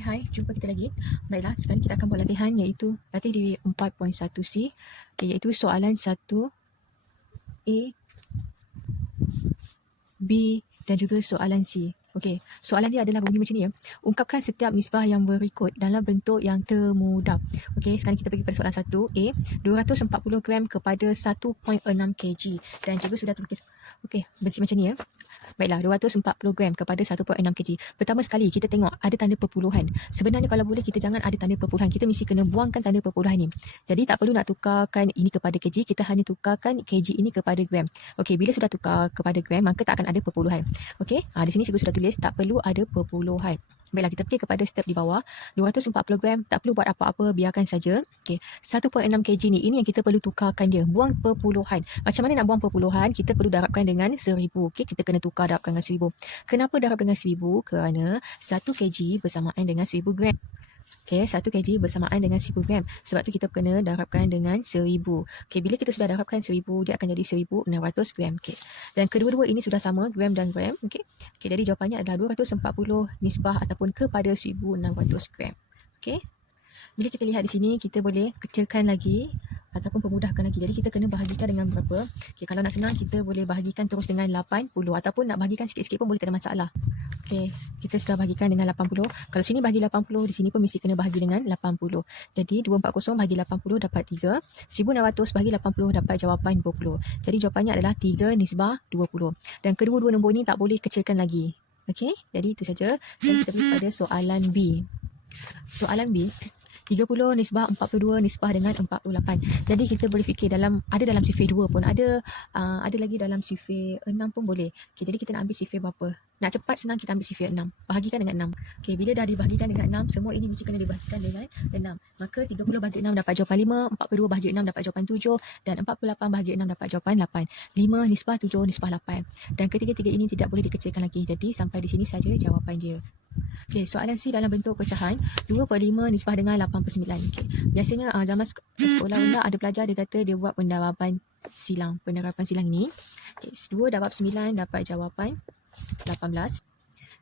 Okay, hai, jumpa kita lagi. Baiklah, sekarang kita akan buat latihan iaitu latih di 4.1C, iaitu soalan 1A, B dan juga soalan C. Okey, soalan dia adalah bunyi macam ni ya. Ungkapkan setiap nisbah yang berikut dalam bentuk yang termudah. Okey, sekarang kita pergi pada soalan 1A, 240 gram kepada 1.6 kg. Dan cikgu sudah tulis. Okey, bersih macam ni ya. Baiklah, 240 gram kepada 1.6 kg. Pertama sekali kita tengok ada tanda perpuluhan. Sebenarnya kalau boleh kita jangan ada tanda perpuluhan. Kita mesti kena buangkan tanda perpuluhan ni. Jadi tak perlu nak tukarkan ini kepada kg, kita hanya tukarkan kg ini kepada gram. Okey, bila sudah tukar kepada gram maka tak akan ada perpuluhan. Okey, di sini cikgu sudah tulis tak perlu ada perpuluhan. Baiklah, kita pergi kepada step di bawah. 240 gram, tak perlu buat apa-apa, biarkan saja. Okey, 1.6 kg ni, ini yang kita perlu tukarkan dia. Buang perpuluhan. Macam mana nak buang perpuluhan? Kita perlu darabkan dengan 1000. Okey, kita kena tukar darabkan dengan 1000. Kenapa darab dengan 1000? Kerana 1 kg bersamaan dengan 1000 gram. Okey, 1 kg bersamaan dengan 1000 gram. Sebab tu kita kena darabkan dengan 1000. Okey, bila kita sudah darabkan 1000, dia akan jadi 1600 gram. Okey. Dan kedua-dua ini sudah sama, gram dan gram. Okey. Okey, jadi jawapannya adalah 240 nisbah ataupun kepada 1600 gram. Okey. Bila kita lihat di sini, kita boleh kecilkan lagi ataupun pemudahkan lagi. Jadi kita kena bahagikan dengan berapa? Okey, kalau nak senang kita boleh bahagikan terus dengan 80 ataupun nak bahagikan sikit-sikit pun boleh, tak ada masalah. Okey, kita sudah bahagikan dengan 80. Kalau sini bagi 80, di sini pun mesti kena bahagi dengan 80. Jadi 240 bagi 80 dapat 3. 1600 bagi 80 dapat jawapan 20. Jadi jawapannya adalah 3 nisbah 20. Dan kedua-dua nombor ini tak boleh kecilkan lagi. Okey, jadi itu saja. Sekarang kita pergi pada soalan B. Soalan B, 30 nisbah 42 nisbah dengan 48. Jadi kita boleh fikir dalam sifir 2 pun ada lagi dalam sifir 6 pun boleh. Okey, jadi kita nak ambil sifir berapa? Nak cepat senang kita ambil sifir 6. Bahagikan dengan 6. Okey, bila dah dibahagikan dengan 6, semua ini mesti kena dibahagikan dengan 6. Maka 30 bagi 6 dapat jawapan 5, 42 bagi 6 dapat jawapan 7 dan 48 bagi 6 dapat jawapan 8. 5 nisbah 7 nisbah 8. Dan ketiga-tiga ini tidak boleh dikecilkan lagi. Jadi sampai di sini saja jawapan dia. Okey, soalan C dalam bentuk pecahan 2/5 nisbah dengan 8/9. Okey. Biasanya zaman sekolah rendah ada pelajar dia kata dia buat penerapan silang ini. Okey, 2 dapat 9 dapat jawapan 18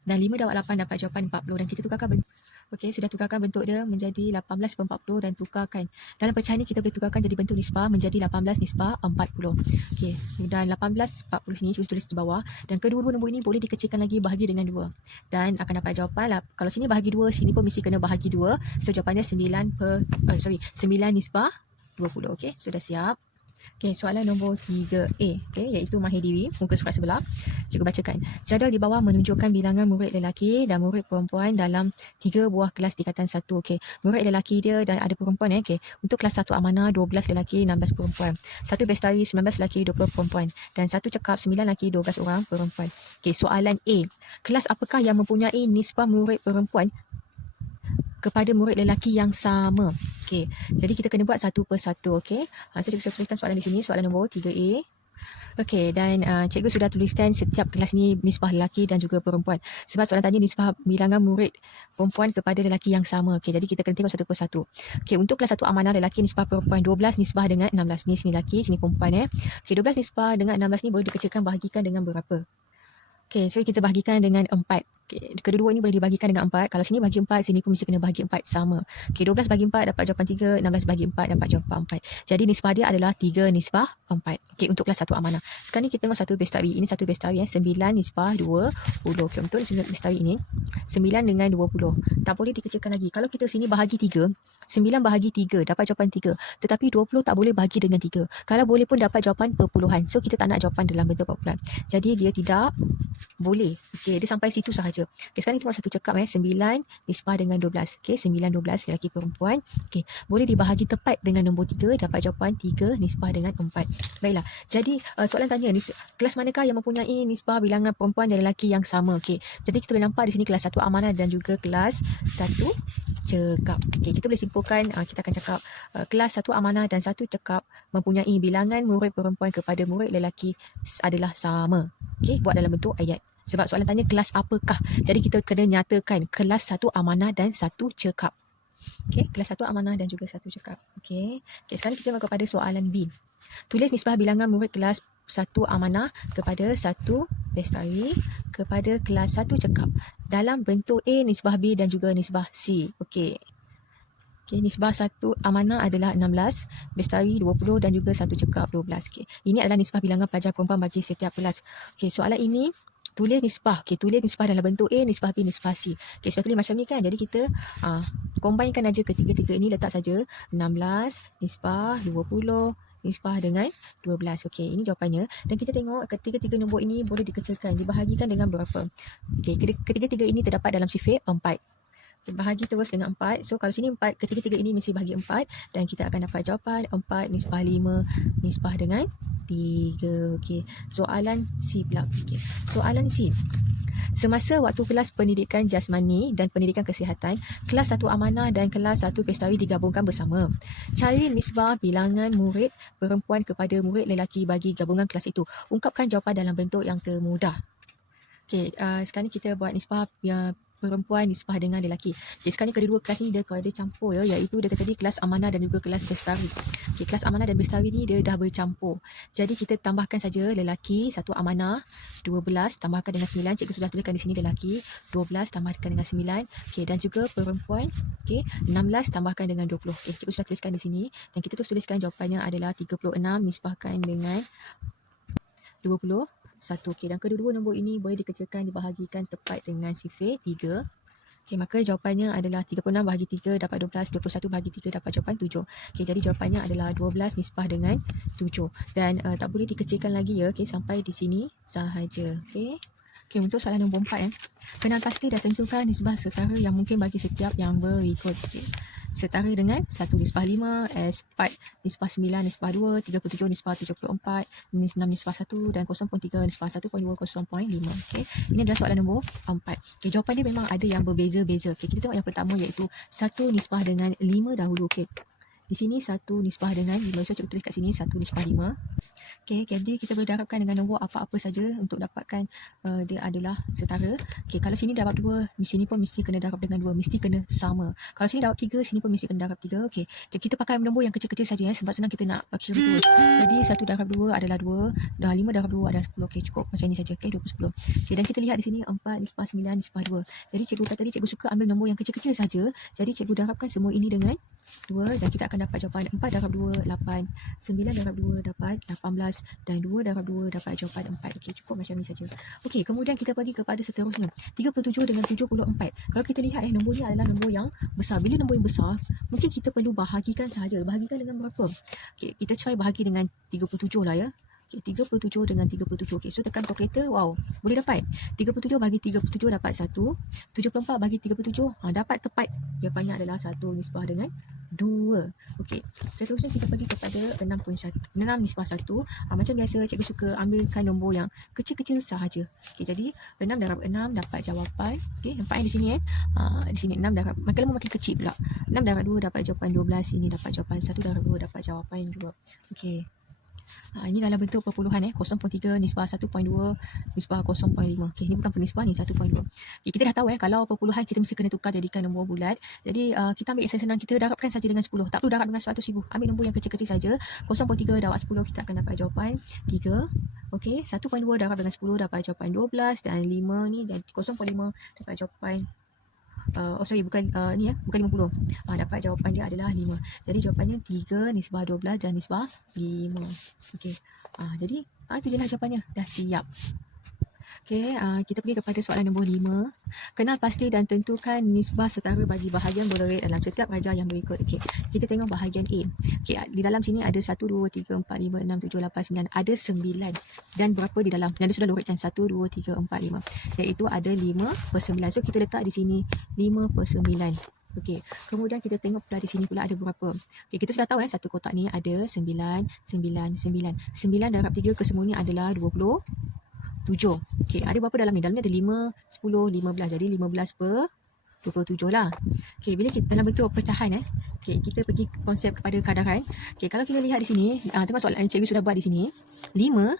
dan 5 dapat 8 dapat jawapan 40 dan kita tukarkan bentuk. Okey, sudah tukarkan bentuk dia menjadi 18/40 dan tukarkan. Dalam pecahan ni kita boleh tukarkan jadi bentuk nisbah menjadi 18 nisbah 40. Okey, dan 18/40 sini cikgu tulis di bawah dan kedua-dua nombor ini boleh dikecilkan lagi, bahagi dengan 2. Dan akan dapat jawapan lah. Kalau sini bahagi 2, sini pun mesti kena bahagi 2. So jawapannya 9 nisbah 20. Okey, sudah siap. Okey, soalan nombor 3A, okey, iaitu mahir diri, muka surat sebelah. Cikgu bacakan. Jadual di bawah menunjukkan bilangan murid lelaki dan murid perempuan dalam 3 buah kelas tingkatan 1. Okey, murid lelaki dia dan ada perempuan okey. Untuk kelas 1 amanah 12 lelaki 16 perempuan. 1 bestari 19 lelaki 20 perempuan dan 1 cekap 9 lelaki 12 orang perempuan. Okey, soalan A. Kelas apakah yang mempunyai nisbah murid perempuan kepada murid lelaki yang sama? Okey, jadi kita kena buat satu persatu. Okey, so cikgu sudah tuliskan soalan di sini, soalan nombor 3A. Okey, dan cikgu sudah tuliskan setiap kelas ni nisbah lelaki dan juga perempuan. Sebab soalan tanya nisbah bilangan murid perempuan kepada lelaki yang sama. Okey, jadi kita kena tengok satu persatu. Okey, untuk kelas 1 amanah lelaki nisbah perempuan 12 nisbah dengan 16. Ni sini lelaki, sini perempuan Okey, 12 nisbah dengan 16 ni boleh dikecilkan, bahagikan dengan berapa? Okey, so kita bahagikan dengan 4. Okay, kedua-dua ini boleh dibahagikan dengan 4. Kalau sini bagi 4, sini pun mesti kena bagi 4 sama. Okey, 12 bagi 4 dapat jawapan 3, 16 bagi 4 dapat jawapan 4. Jadi nisbah dia adalah 3 nisbah 4. Okey, untuk kelas 1 amanah. Sekarang ni kita tengok satu bestari. Ini satu bestari 9 nisbah 20. Okey, untuk bestari ini 9 dengan 20. Tak boleh dikecilkan lagi. Kalau kita sini bahagi 3, 9 bahagi 3 dapat jawapan 3. Tetapi 20 tak boleh bahagi dengan 3. Kalau boleh pun dapat jawapan perpuluhan. So kita tak nak jawapan dalam bentuk perpuluhan. Jadi dia tidak boleh. Okey, dia sampai situ sahaja. Okey, sekarang kita buat satu cekap 9 nisbah dengan 12. Okey, 9 12 lelaki perempuan. Okey, boleh dibahagi tepat dengan nombor 3, dapat jawapan 3 nisbah dengan 4. Baiklah. Jadi soalan tanya ni, kelas manakah yang mempunyai nisbah bilangan perempuan dan lelaki yang sama? Okey, jadi kita boleh nampak di sini kelas 1 amanah dan juga kelas 1 cekap. Okey, kita boleh simpulkan, kita akan cakap kelas 1 amanah dan 1 cekap mempunyai bilangan murid perempuan kepada murid lelaki adalah sama. Okey, buat dalam bentuk ayat. Sebab soalan tanya kelas apakah. Jadi kita kena nyatakan kelas 1 amanah dan 1 cekap. Okey, kelas 1 amanah dan juga 1 cekap. Okey. Okey, sekarang kita tengok kepada soalan B. Tulis nisbah bilangan murid kelas 1 amanah kepada 1 bestari kepada kelas 1 cekap dalam bentuk A, nisbah B dan juga nisbah C. Okey. Okey, nisbah 1 amanah adalah 16, bestari 20 dan juga 1 cekap 12. Okey. Ini adalah nisbah bilangan pelajar perempuan bagi setiap kelas. Okey, soalan ini tulis nisbah. Okey, tulis nisbah dalam bentuk A, nisbah B, nisbah C. Okey, sebab tulis macam ni kan. Jadi kita combinekan aja ketiga-tiga ini, letak saja 16 nisbah 20 nisbah dengan 12. Okey, ini jawapannya. Dan kita tengok ketiga-tiga nombor ini boleh dikecilkan, dibahagikan dengan berapa? Okey, ketiga-tiga ini terdapat dalam sifir 4. Bahagi terus dengan 4. So kalau sini 4, ketiga-tiga ini mesti bahagi 4 dan kita akan dapat jawapan 4 nisbah 5 nisbah dengan 3. Okey. Soalan C pula. Okey. Soalan C. Semasa waktu kelas pendidikan jasmani dan pendidikan kesihatan, kelas 1 amanah dan kelas 1 pestawi digabungkan bersama. Cari nisbah bilangan murid perempuan kepada murid lelaki bagi gabungan kelas itu. Ungkapkan jawapan dalam bentuk yang termudah. Okey, sekarang ni kita buat nisbah perempuan nisbah dengan lelaki. Okay, sekarang ni kedua-dua kelas ni dia campur ya, iaitu dia kata tadi kelas amanah dan juga kelas bestari. Okay, kelas amanah dan bestari ni dia dah bercampur. Jadi kita tambahkan saja lelaki 1 amanah 12 tambahkan dengan 9. Cikgu sudah tuliskan di sini lelaki 12 tambahkan dengan 9. Okay, dan juga perempuan 16 tambahkan dengan 20. Okay, cikgu sudah tuliskan di sini dan kita tuliskan jawapannya adalah 36 nisbahkan dengan 21. Okey, dan kedua-dua nombor ini boleh dikecilkan, dibahagikan tepat dengan sifir 3. Okey, maka jawapannya adalah 36 bahagi 3 dapat 12, 21 bahagi 3 dapat jawapan 7. Okey, jadi jawapannya adalah 12 nisbah dengan 7. Dan tak boleh dikecilkan lagi ya. Okey, sampai di sini sahaja. Okey. Okey, untuk soalan nombor 4 kenal pasti dan tentukan nisbah setara yang mungkin bagi setiap yang berikut. Okey. Setara dengan 1 nisbah 5, S4 nisbah 9 nisbah 2, 37 nisbah 74, 6 nisbah 1 dan 0.3 nisbah 1.2, 0.5. Okay. Ini adalah soalan nombor 4. Okay, jawapan dia memang ada yang berbeza-beza. Okay, kita tengok yang pertama iaitu 1 nisbah dengan 5 dahulu. Okay. Di sini 1 nisbah dengan 5. So, cikgu tulis kat sini 1 nisbah 5. Okay, jadi kita boleh darabkan dengan nombor apa-apa saja untuk dapatkan dia adalah setara. Okay, kalau sini darab 2, di sini pun mesti kena darab dengan 2, mesti kena sama. Kalau sini darab 3, sini pun mesti kena darab 3. Okay, jadi kita pakai nombor yang kecil-kecil saja sebab senang kita nak kira terus. Jadi 1 darab 2 adalah 2, dah 5 darab 2 adalah 10. Okay, cukup macam ini saja. Okay, 20, 10. Okay, dan kita lihat di sini 4 nisbah 9 nisbah 2. Jadi cikgu kata tadi cikgu suka ambil nombor yang kecil-kecil saja. Jadi cikgu darabkan semua ini dengan 2 dan kita akan dapat jawapan 4 darab 2, 8. 9 darab 2 dapat 18 dan 2 darab 2 dapat jawapan 4. Okey, cukup macam ni saja. Okey, kemudian kita pergi kepada seterusnya. 37 dengan 74. Kalau kita lihat nombor ni adalah nombor yang besar. Bila nombor yang besar, mungkin kita perlu bahagikan sahaja. Bahagikan dengan berapa? Okey, kita try bahagi dengan 37 lah ya. Okay, 37 dengan 37. Okay, so tekan kalkulator. Wow, boleh dapat. 37 bagi 37 dapat 1. 74 bagi 37. Dapat tepat. Jawapannya adalah 1 nisbah dengan 2. Okey. Seterusnya kita pergi kepada 6.1. 6 nisbah 1. Macam biasa cikgu suka ambilkan nombor yang kecil-kecil sahaja. Okey, jadi 6 darab 6 dapat jawapan. Okey, nampak di sini di sini 6 darab makin lama makin kecil pula. 6 darab 2 dapat jawapan 12. Ini dapat jawapan 1 darab 2 dapat jawapan 2. Okey. Ini dalam bentuk perpuluhan 0.3 nisbah 1.2 nisbah 0.5. Okey, ini bukan penisbah ni 1.2. Okay, kita dah tahu kalau perpuluhan kita mesti kena tukar jadikan nombor bulat. Jadi kita ambil yang senang, kita darabkan saja dengan 10. Tak perlu darab dengan 100,000. Ambil nombor yang kecil-kecil saja. 0.3 darab 10 kita akan dapat jawapan 3. Okey, 1.2 darab dengan 10 dapat jawapan 12 dan 5 ni dan 0.5 dapat jawapan bukan bukan 50. Dapat jawapan dia adalah 5. Jadi jawapannya 3 nisbah 12 dan nisbah 5. Okey. Jadi itu je lah jawapannya. Dah siap. Okey, kita pergi kepada soalan nombor 5. Kenal pasti dan tentukan nisbah setara bagi bahagian bereret dalam setiap raja yang berikut. Okey, kita tengok bahagian A. Okey, di dalam sini ada 1, 2, 3, 4, 5, 6, 7, 8, 9. Ada 9. Dan berapa di dalam? Dan dia sudah luritkan 1, 2, 3, 4, 5. Iaitu ada 5/9. So, kita letak di sini 5/9. Okey, kemudian kita tengok pula di sini pula ada berapa. Okey, kita sudah tahu satu kotak ni ada 9, 9, 9. 9 darab 3 kesemuanya adalah 27. Okey, ada berapa dalam ni? Dalam ni ada 5, 10, 15. Jadi 15/27 lah. Okey, bila kita dalam bentuk pecahan okey, kita pergi konsep kepada kadaran. Okey, kalau kita lihat di sini, tengok soalan yang cikgu sudah buat di sini. 5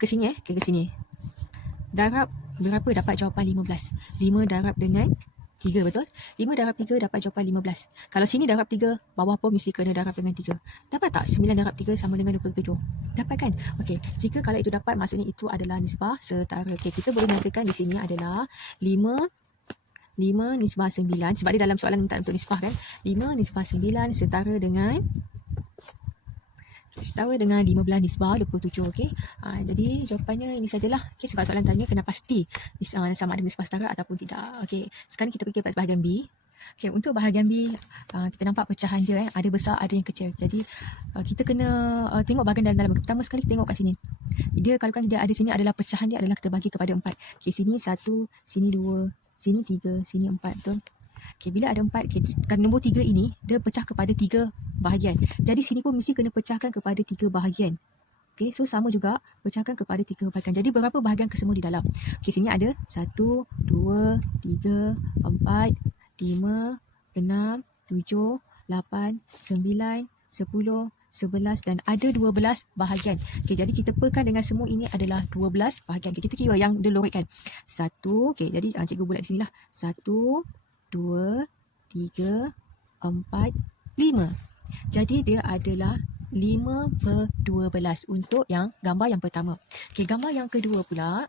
ke sini ke sini. Darab berapa dapat jawapan 15? 5 darab dengan 3 betul. 5 darab 3 dapat jawapan 15. Kalau sini darab 3, bawah pun mesti kena darab dengan 3. Dapat tak 9 darab 3 sama dengan 27? Dapat kan? Okey, jika kalau itu dapat, maksudnya itu adalah nisbah setara. Okey, kita boleh nyatakan di sini adalah 5 nisbah 9, sebab dia dalam soalan minta untuk nisbah kan. 5 nisbah 9 setara dengan 15 nisbah 27. Okey. Jadi jawapannya ini sajalah. Okey, sebab soalan tanya kena pasti sama ada nisbah setara ataupun tidak. Okey, sekarang kita pergi kepada bahagian B. Okey, untuk bahagian B, kita nampak pecahan dia ada besar, ada yang kecil. Jadi kita kena tengok bahagian dalam. Pertama sekali tengok kat sini. Dia kalau kan dia ada sini adalah pecahan dia adalah kita bagi kepada 4. Okey, sini 1, sini 2, sini 3, sini 4, betul? Okey, bila ada 4, kan nombor 3 ini dia pecah kepada 3 bahagian. Jadi sini pun mesti kena pecahkan kepada 3 bahagian. Okey, so sama juga pecahkan kepada 3 bahagian. Jadi berapa bahagian kesemua di dalam? Okey, sini ada 1, 2, 3, 4, 5, 6, 7, 8, 9, 10, 11 dan ada 12 bahagian. Okey, jadi kita perkan dengan semua ini adalah 12 bahagian. Okay, kita kira yang dia lorikkan. 1, okey, jadi cikgu bulat di sinilah. 1, 2, 3, 4, 5. Jadi dia adalah 5/12 untuk yang gambar yang pertama. Okey, gambar yang kedua pula.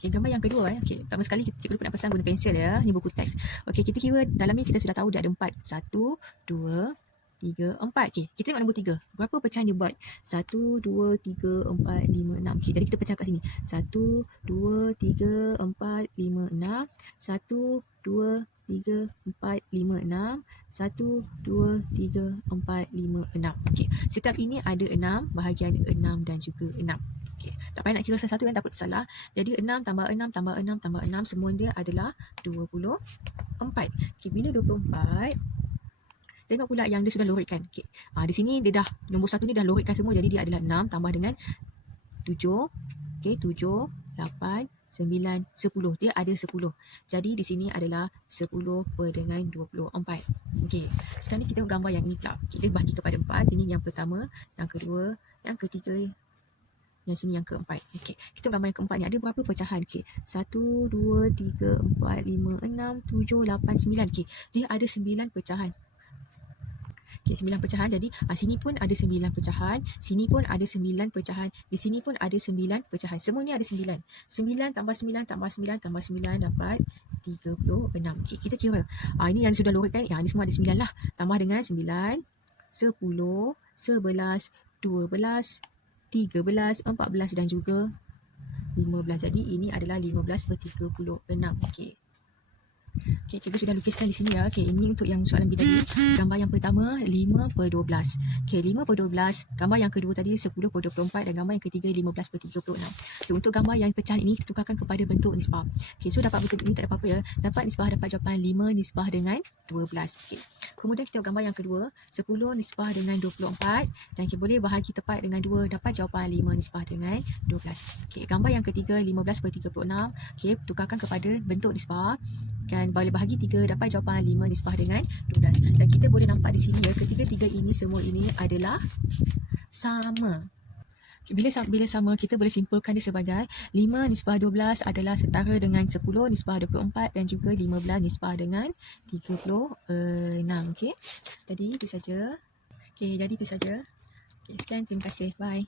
Okey, gambar yang kedua okey, pertama sekali cikgu lupa nak pesan guna pensel ya. Ni buku teks. Okey, kita kira dalam ni kita sudah tahu dia ada 4. 1, 2, 3, 4. Okey, kita tengok nombor 3. Berapa pecahan dia buat? 1, 2, 3, 4, 5, 6. Okey, jadi kita pecah kat sini. 1, 2, 3, 4, 5, 6. 1, 2, 3, 4, 5, 6. 1, 2, 3, 4, 5, 6. Okey, setiap ini ada 6, bahagian 6 dan juga 6. Okey, tak payah nak kira satu yang takut salah. Jadi 6 tambah 6 tambah 6 tambah 6 semua dia adalah 24. Okey, bila 24, tengok pula yang dia sudah lorikkan. Okey. Di sini dia dah nombor 1 ni dah lorikkan semua, jadi dia adalah 6 tambah dengan 7. Okey, 7, 8, 9, 10. Dia ada 10. Jadi di sini adalah 10 per dengan 24. Okey. Sekarang ni kita gambar yang ini pula. Okay, dia bagi kepada 4. Sini yang pertama, yang kedua, yang ketiga, yang sini yang keempat. Okey, kita gambar yang keempat ni ada berapa pecahan? Okey, 1, 2, 3, 4, 5, 6, 7, 8, 9. Okey, dia ada 9 pecahan. Okey, 9 pecahan. Jadi sini pun ada 9 pecahan, sini pun ada 9 pecahan, di sini pun ada 9 pecahan. Semua ni ada 9. 9 tambah 9 tambah 9 tambah 9 dapat 36. Okey, kita kira. Ini yang sudah lorikkan. Ini semua ada 9 lah. Tambah dengan 9, 10, 11, 12, 13, 14 dan juga 15. Jadi ini adalah 15/36. Okey. Okey, cikgu sudah lukiskan di sini ya. Okey, ini untuk yang soalan B tadi. Gambar yang pertama 5/12. Okey, 5/12. Gambar yang kedua tadi 10/24 dan gambar yang ketiga 15/36. Okey, untuk gambar yang pecahan ini kita tukarkan kepada bentuk nisbah. Okey, so dapat bentuk ini tak ada apa-apa ya. Dapat nisbah, dapat jawapan 5 nisbah dengan 12. Okey. Kemudian kita tengok gambar yang kedua, 10 nisbah dengan 24 dan kita boleh bahagi tepat dengan 2, dapat jawapan 5 nisbah dengan 12. Okey, gambar yang ketiga 15/36. Okey, tukarkan kepada bentuk nisbah. Dan boleh bahagi 3, dapat jawapan 5 nisbah dengan 12. Dan kita boleh nampak di sini ya, ketiga-tiga ini semua ini adalah sama. Bila sama, kita boleh simpulkan dia sebagai 5 nisbah 12 adalah setara dengan 10 nisbah 24 dan juga 15 nisbah dengan 36. Okey. Jadi itu saja. Okey, jadi itu saja. Okey, sekian, terima kasih. Bye.